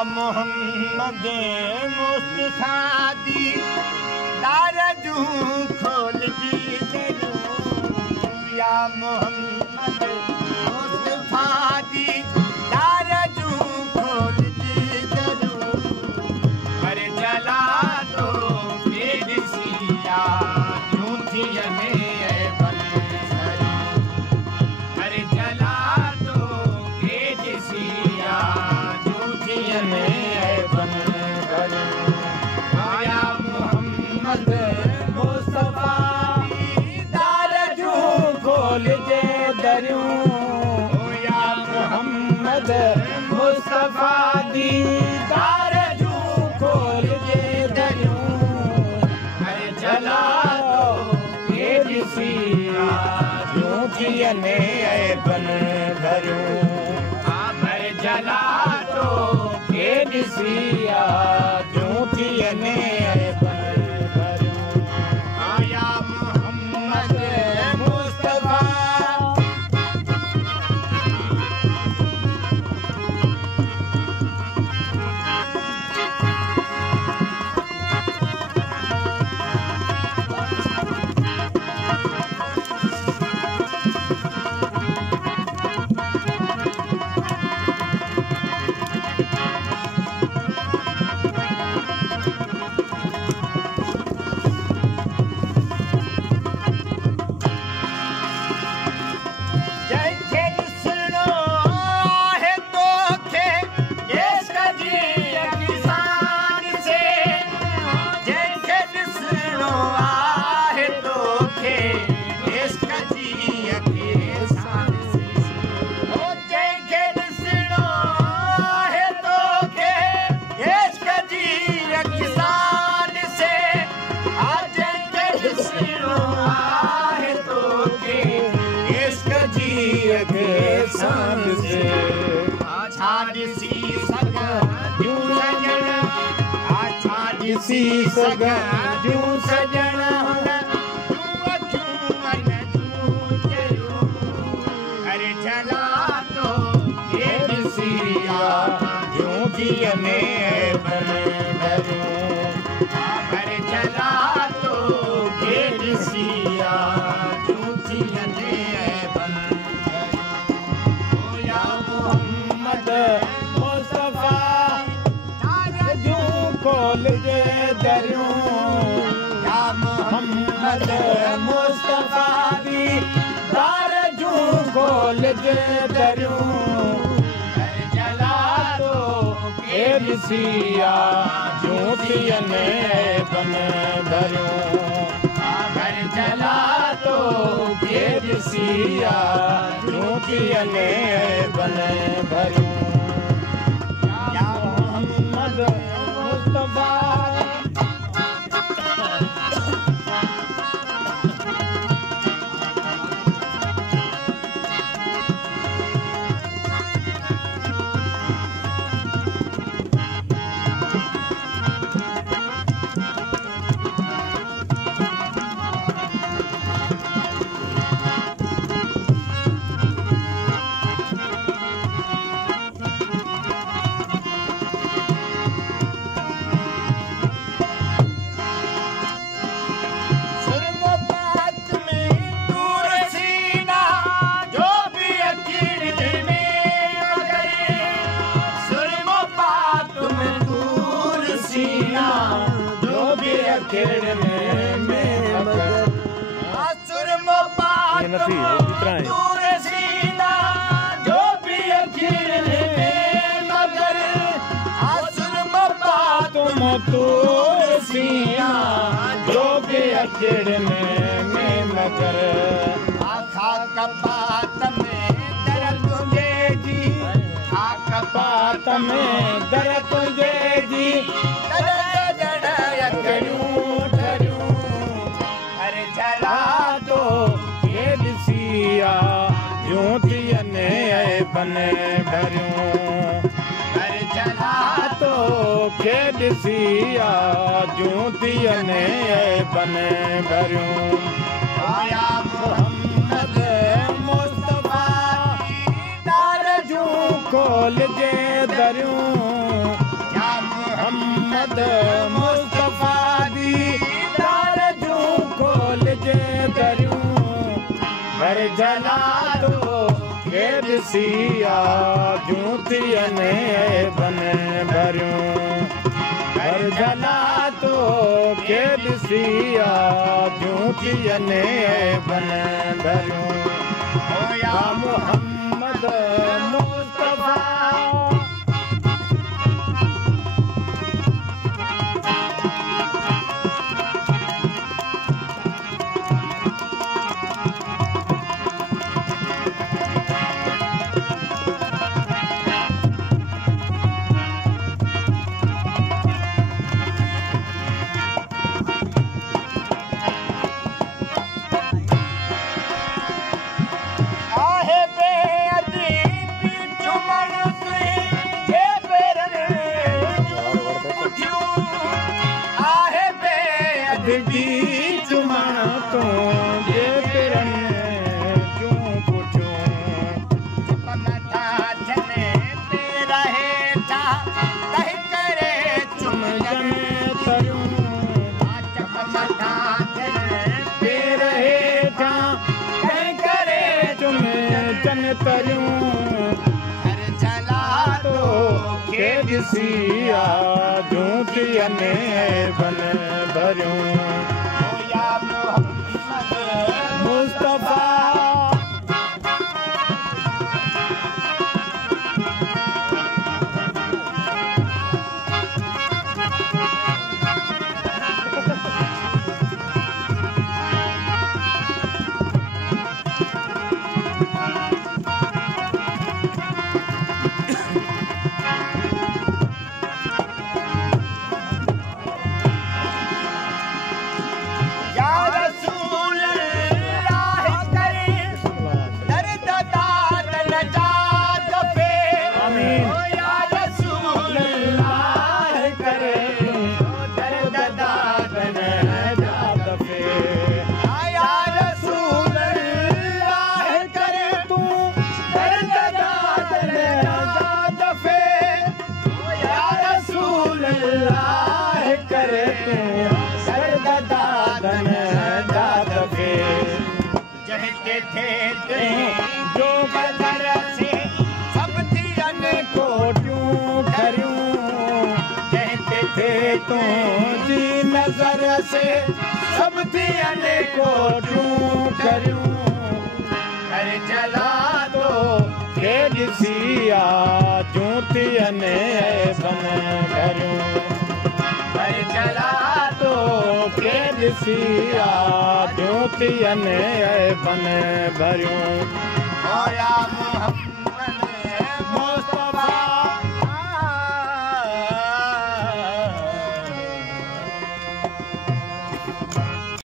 मोहम्मद मुस्तफा दी दार जूं खोल दी दरूं या मोहम्मद मुस्तफा दी दार जूं खोल दी दरूं पर जला तो बेदिसिया झूठी में बन पर जला तो बेदिसिया बन आया मोहम्मद मुस्तफा दार जूं खोल दे दरूं या मोहम्मद मुस्तफा दी दार जूं खोल दे दरूं अरे जला दो ये दिसिया झूठी ने बन भरूं जला तो बेदिसिया झूठी ने बन भरूं आया मोहम्मद मुस्तफा सी सगा जूं सजण अरे जला तो ये दिसिया झूठी ने बन भरूं अरे जला तो ये दिसिया झूठी ने बन भरूं या मोहम्मद मुस्तफा खोल दे दरूं या मोहम्मद मुस्तफा दी दार जूं खोल दे दरूं जला तो बेदिसिया झूठी ने बन भरूं घर जला तो बेदिसिया झूठी ने बन भरूं या मोहम्मद मुस्तफा जो भी अखिड़ में मगर आखा कपात में दर तुझे जी आखा कपात में दर तुझे जी अरे जला तो ये दिसिया झूठी ने बन भरूं अरे जला तो बेदिसिया झूठी ने बन भरूं आया मोहम्मद मुस्तफा दार जूं खोल दे दरूं मुस्तफा दी दार जूं खोल जे दरियूं घर जला तो के ॾिसिया जूं थियनि बन भरियूं घर जला तो के ॾिसिया जूं थियनि बन भरियूं ओ या मोहम्मद मुस्तफा चुमण तो जे पेरनि जूं पुठियूं मथा जने पेर हेठा तंहिं करे चुम जने तरियूं मथा जने पेर हेठा तंहिं करे चुम जने तरियूं घर जला तो के ॾिसिया जूं थियनि बन भरियूं मुस्तफा जो बदर से सब थियनि कोटियूं खरियूं कहते थे तुझी नजर से सब थियनि कोटियूं खरियूं घर जला तो के ॾिसिया जूं थियनि बन भरियूं घर जला तो के ॾिसिया जूं थियनि बन भरियूं